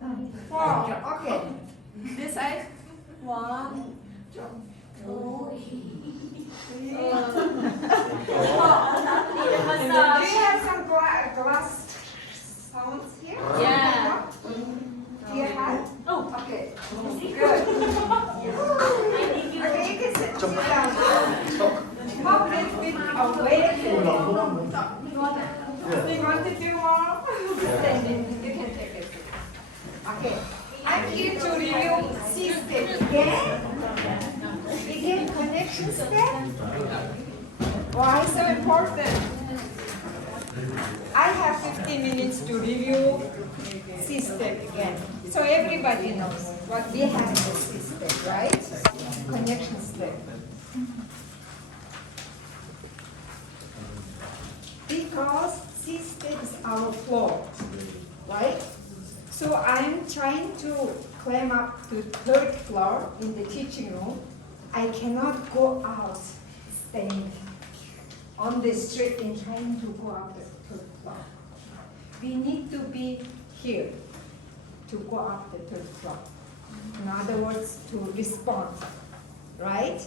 4. Okay. This side. 1, 2, 3. Need a Do you massage. have some glass sounds here? Yeah. Do you have? Oh. Okay. Good. I need you. Okay, you can sit down. How can we awaken? You want to do more? Standing. You can take it. Okay. I'm here to review C-step again. Begin connection step. Why so important? I have 15 minutes to review C-step again. So everybody knows what we have in the C-step, right? Connection step. Because C-step is our floor, right? So I'm trying to climb up to third floor in the teaching room. I cannot go out staying on the street and trying to go up the third floor. We need to be here to go up the third floor. In other words, to respond, right?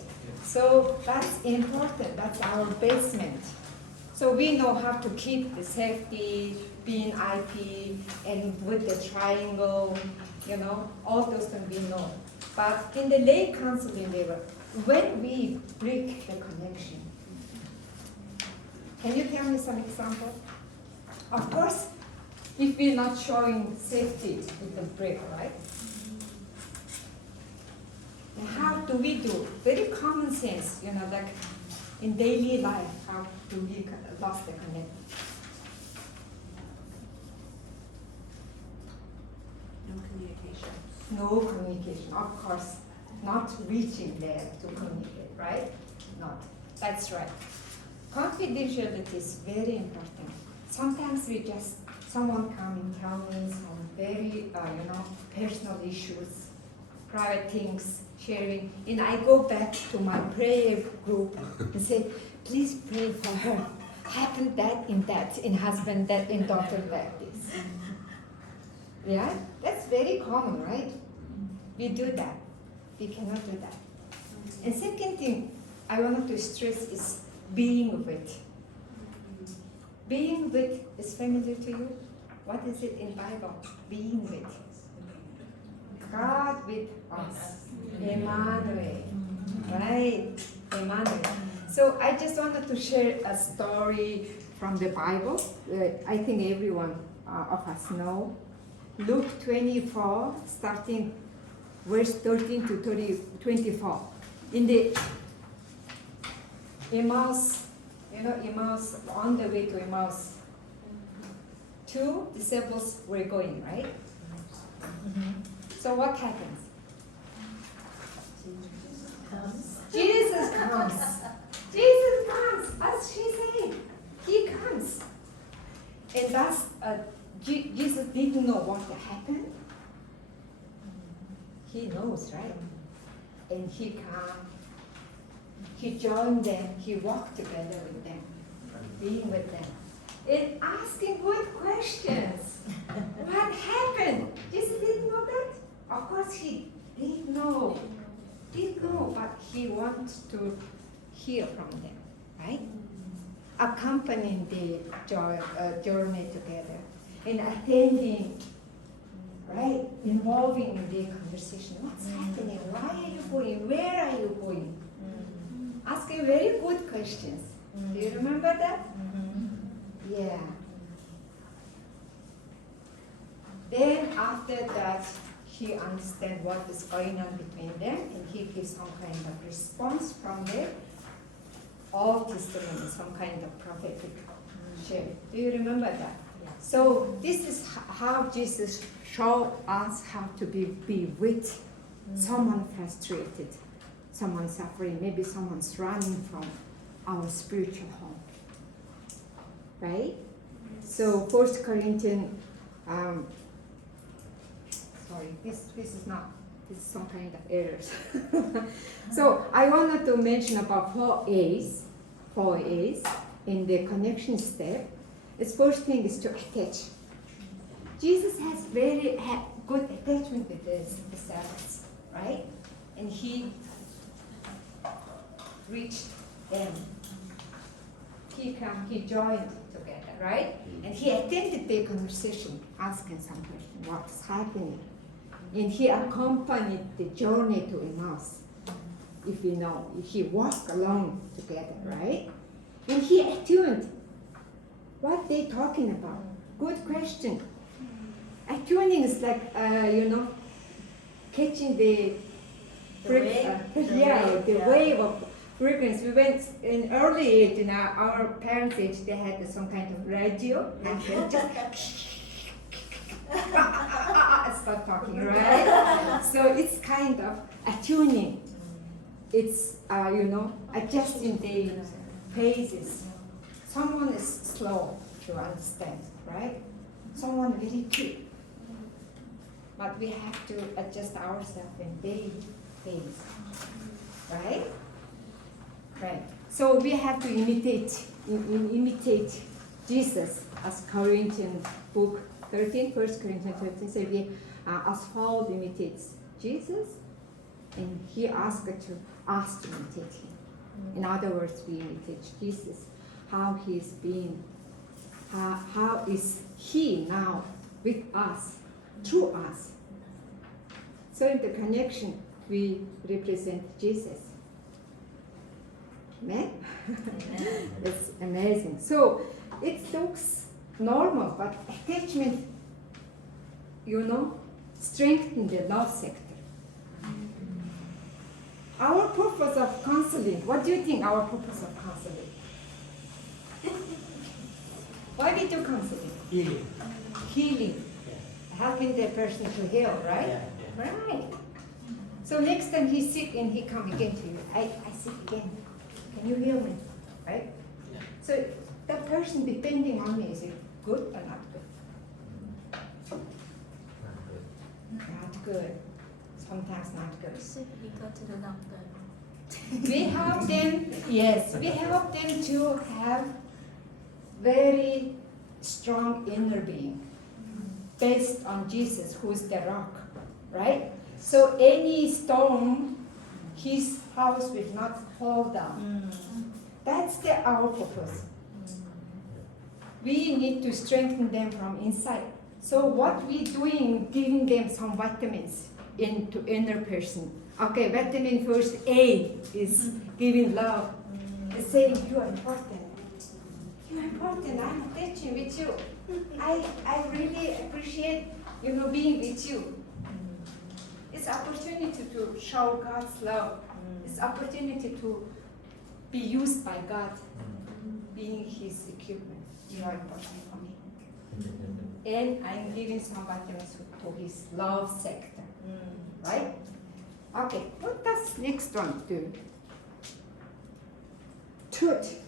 So that's important, that's our basement. So we know how to keep the safety, be in IP, and with the triangle, all those things we know. But in the lay counseling level, when we break the connection, can you tell me some example? Of course, if we're not showing safety with the break, right? And how do we do? Very common sense, like in daily life, how do we lost the connection? No communication, of course, not reaching there to communicate, right? Not. That's right. Confidentiality is very important. Sometimes someone come and tell me some very, personal issues, private things, sharing, and I go back to my prayer group and say, please pray for her. Happened that, in husband that, in daughter like this. Yeah, that's very common, right? We do that. We cannot do that. And second thing I wanted to stress is being with. Being with is familiar to you? What is it in Bible? Being with. God with us. Emmanuel. Right? Emmanuel. So I just wanted to share a story from the Bible. I think everyone of us know. Luke 24, starting verse 13 to 24. In the Emmaus, Emmaus, on the way to Emmaus, 2 disciples were going, right? Mm-hmm. So what happens? Jesus comes. Jesus comes, as she said. He comes. And that's, Jesus didn't know what happened. He knows, right? And he came. He joined them. He walked together with them, being with them, and asking good questions. What happened? Jesus didn't know that? Of course he did know. But he wants to hear from them, right? Accompanying the journey together and attending, right? Involving in the conversation. What's happening? Why are you going? Where are you going? Asking very good questions. Do you remember that? Yeah. Then after that, he understands what is going on between them, and he gives some kind of response from their Old Testament, some kind of prophetic share. Do you remember that? Yeah. So this is how Jesus showed us how to be with someone frustrated, someone suffering, maybe someone's running from our spiritual home. Right? So 1 Corinthians, this is some kind of errors. So I wanted to mention about 4 A's in the connection step. The first thing is to attach. Jesus has very good attachment with the Sabbaths, right? And he reached them. He joined together, right? And he attended their conversation, asking some question, what's happening? And he accompanied the journey to Emmaus. If you know, he walked along together, right? And he attuned. What they talking about? Good question. Attuning is like, catching the wave of frequency. We went in early age, our parents' age, they had some kind of radio, and they just start talking, right? So it's kind of attuning. It's, adjusting the phases. Someone is slow to understand, right? Someone very quick. But we have to adjust ourselves in their pace, right? Right. So we have to imitate Jesus, as Corinthians book 13, 1 Corinthians 13 says, as Paul imitates Jesus, and he asked us to imitate him. In other words, we imitate Jesus, how he's been, how is he now with us, through us. So in the connection, we represent Jesus. Amen? It's amazing. So it looks normal, but attachment, strengthen the love sector. Our purpose of counseling, what do you think our purpose of counseling? Why we do counseling? Healing. Healing. Helping the person to heal, right? Yeah. Right. So next time he's sick and he come again to you, I sick again. Can you heal me? Right? Yeah. So that person depending on me, is it good or not good? Not good. Sometimes not good. So we go to the doctor. We help them, yes, we help them to have very strong inner being based on Jesus, who is the rock, right? So any storm, his house will not fall down. That's our purpose. We need to strengthen them from inside. So what we doing, giving them some vitamins into inner person. Okay, vitamin first A is giving love. It's saying you are important. You are important. I'm attaching with you. I really appreciate being with you. It's opportunity to show God's love. It's opportunity to be used by God, being His equipment. You are important for me. And I'm giving some vitamins to His love sector. Right? Okay, what does next one do? Truth,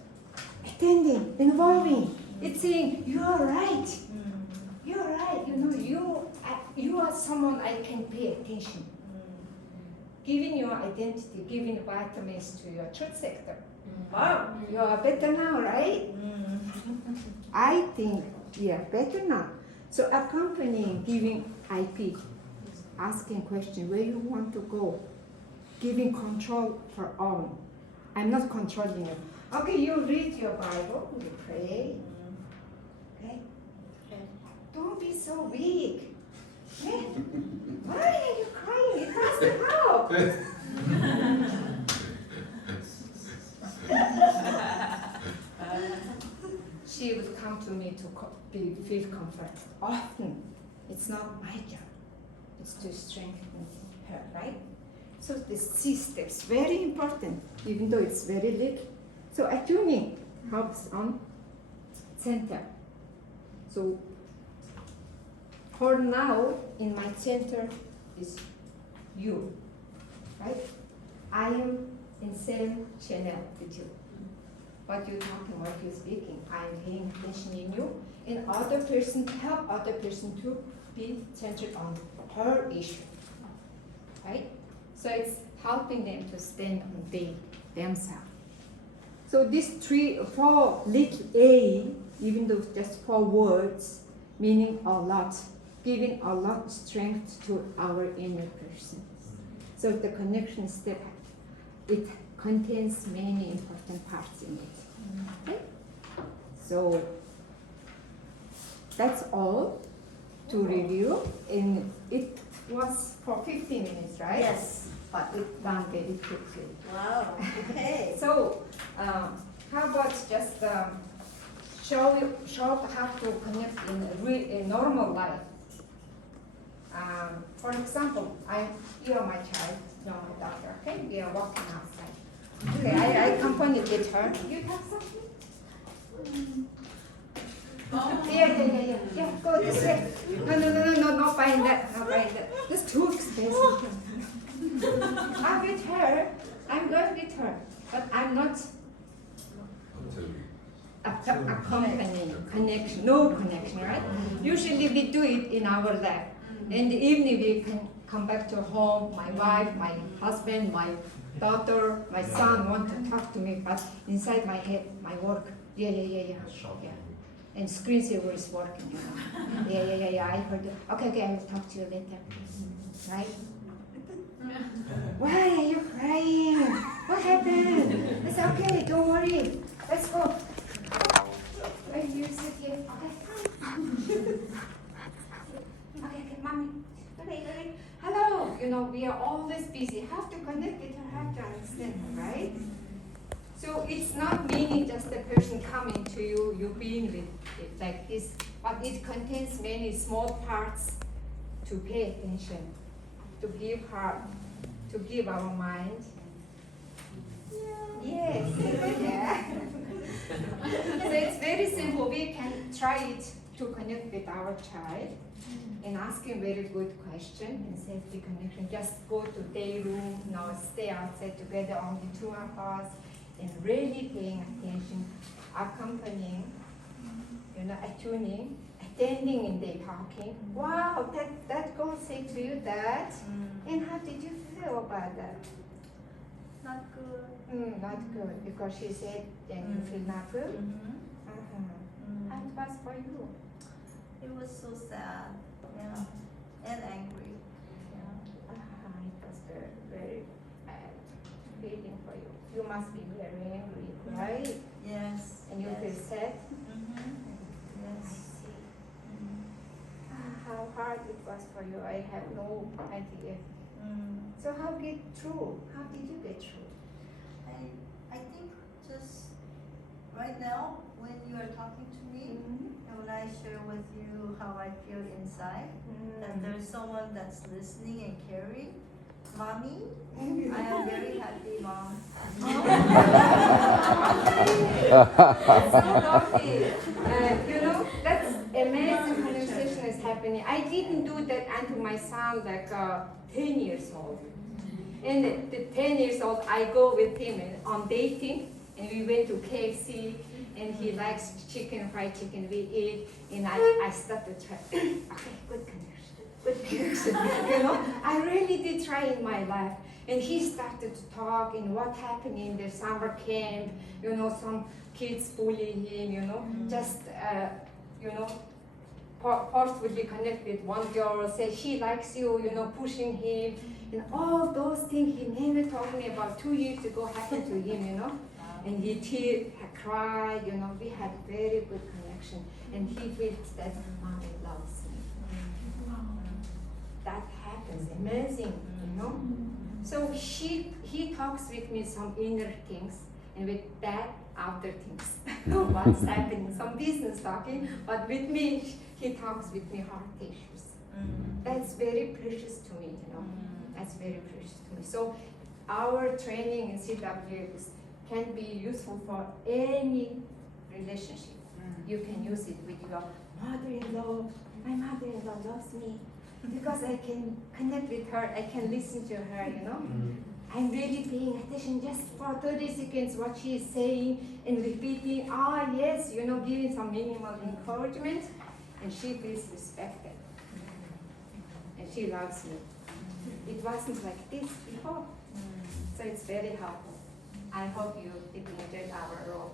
attending, involving. It's saying you are right. You're right. You are someone I can pay attention. Giving your identity, giving vitamins to your truth sector. Wow, you are better now, right? I think we are better now. So accompanying, giving IP, asking question where you want to go, giving control for all. I'm not controlling you. Okay, you read your Bible, you pray. Okay? Don't be so weak. Yeah. Why are you crying? It has to help. She would come to me to feel comfort. Often, it's not my job. It's to strengthen her, right? So the C steps, very important, even though it's very little. So attuning helps on center. So for now, in my center is you, right? I am in same channel with you. What you're talking, what you're speaking, I'm paying attention in you, and other person help other person to be centered on her issue, right? So it's helping them to stand on themselves. So these 4 little A, even though just 4 words, meaning a lot. giving a lot of strength to our inner person. So the connection step, it contains many important parts in it. Okay? So that's all to review. And it was for 15 minutes, right? Yes. But it done very quickly. Wow. Okay. So how about just show how to connect in a normal life. For example, you are my child, you're my daughter, okay? We are walking outside. Okay, I accompanied with her. You have something? Yeah, go this way. No, not buying that, not buying that. That's too expensive. I'm with her, I'm going with her, but I'm not accompanying, connection, no connection, right? Usually we do it in our lab. In the evening we can come back to home, my wife, my husband, my daughter, my son want to talk to me, but inside my head, my work, yeah. And screensaver is working, you know. Yeah, I heard it. Okay, I will talk to you later. Right? Why are you crying? What happened? It's okay, don't worry. Let's go. Wait, you sit here. Okay, mommy. Okay. Hello. You know, we are always busy. Have to connect with her, have to understand her, right? So it's not meaning just the person coming to you, you being with it like this, but it contains many small parts to pay attention, to give heart, to give our mind. Yes. Yeah. So it's very simple. We can try it to connect with our child and ask him very good question and safety connection. Just go to their room, stay outside together, only two of us, and really paying attention, accompanying, attuning, attending in their talking. Wow, that girl said to you that, and how did you feel about that? Not good. Not good, because she said, then you feel not good? How it was for you? It was so sad. Yeah. And angry. Yeah. It was very, very bad feeling for you. You must be very angry, right? Yes. And you feel sad? Yes. I see. How hard it was for you, I have no idea. So how did you get through? I think just right now when you are talking to me and when I share with you how I feel inside, that there's someone that's listening and caring. Mommy, I am very happy, Mom. That's so lovely. That's amazing conversation is happening. I didn't do that until my son 10 years old. And the 10 years old, I go with him on dating, and we went to KFC, and he likes fried chicken, we eat, and I started trying, okay, good connection. I really did try in my life. And he started to talk and what happened in the summer camp, some kids bully him, forcefully connect with one girl, say she likes you, pushing him, and all those things he never told me about 2 years ago happened to him, and he cried, we had very good connection, and he feels that mommy loves me. That happens, amazing, So he talks with me some inner things, and with that, outer things. What's happening? Some business talking, but with me, he talks with me heart issues. That's very precious to me, That's very precious to me. So our training in CWF can be useful for any relationship. You can use it with your mother-in-law. My mother-in-law loves me because I can connect with her. I can listen to her, I'm really paying attention just for 30 seconds what she is saying and repeating, yes, giving some minimal encouragement, and she feels respected. And she loves me. It wasn't like this before. So it's very helpful. I hope you enjoyed our role.